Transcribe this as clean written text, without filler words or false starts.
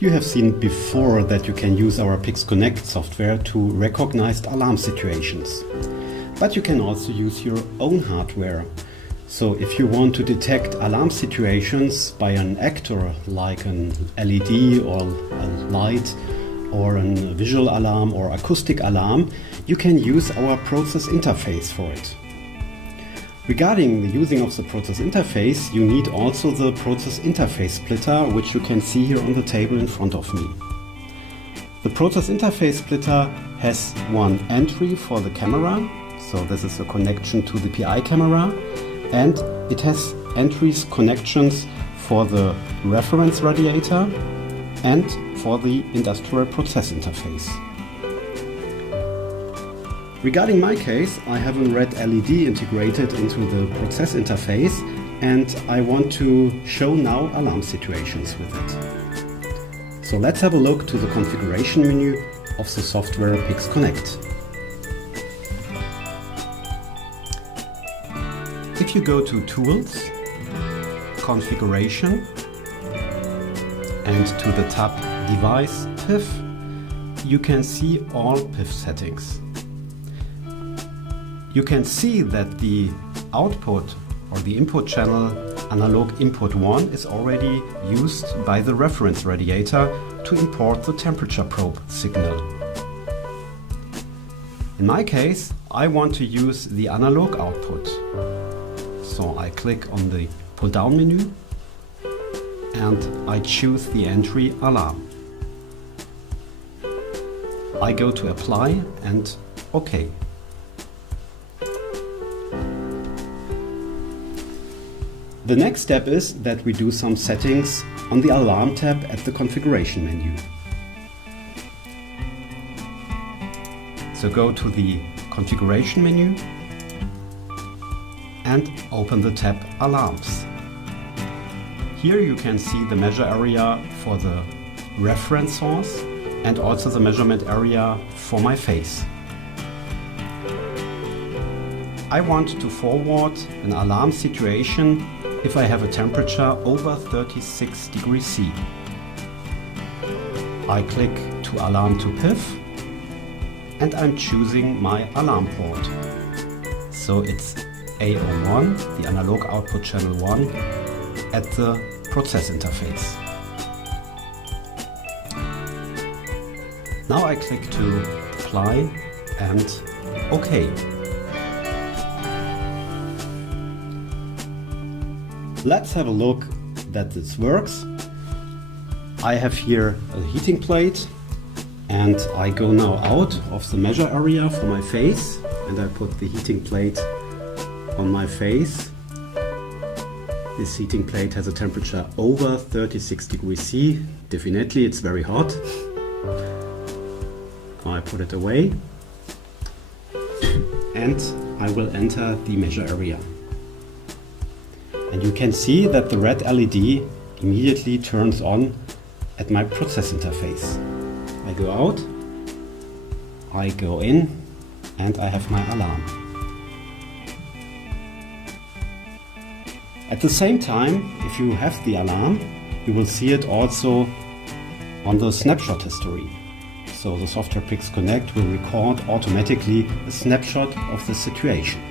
You have seen before that you can use our Pix Connect software to recognize alarm situations. But you can also use your own hardware. So if you want to detect alarm situations by an actor like an LED or a light or a visual alarm or acoustic alarm, you can use our process interface for it. Regarding the using of the process interface, you need also the process interface splitter, which you can see here on the table in front of me. The process interface splitter has one entry for the camera, so this is a connection to the PI camera, and it has connections for the reference radiator and for the industrial process interface. Regarding my case, I have a red LED integrated into the process interface, and I want to show now alarm situations with it. So let's have a look to the configuration menu of the software Pix Connect. If you go to Tools, Configuration, and to the tab Device PIF, you can see all PIF settings. You can see that the output or the input channel analog input 1 is already used by the reference radiator to import the temperature probe signal. In my case, I want to use the analog output. So I click on the pull down menu and I choose the entry alarm. I go to apply and OK. The next step is that we do some settings on the Alarm tab at the configuration menu. So go to the configuration menu and open the tab Alarms. Here you can see the measure area for the reference source and also the measurement area for my face. I want to forward an alarm situation if I have a temperature over 36 degrees C. I click to Alarm to PIF and I'm choosing my alarm port. So it's A01, the analog output channel 1, at the process interface. Now I click to apply and OK. Let's have a look that this works. I have here a heating plate and I go now out of the measure area for my face and I put the heating plate on my face. This heating plate has a temperature over 36 degrees C. Definitely it's very hot. I put it away and I will enter the measure area. And you can see that the red LED immediately turns on at my process interface. I go out, I go in, and I have my alarm. At the same time, if you have the alarm, you will see it also on the snapshot history. So the software Pix Connect will record automatically a snapshot of the situation.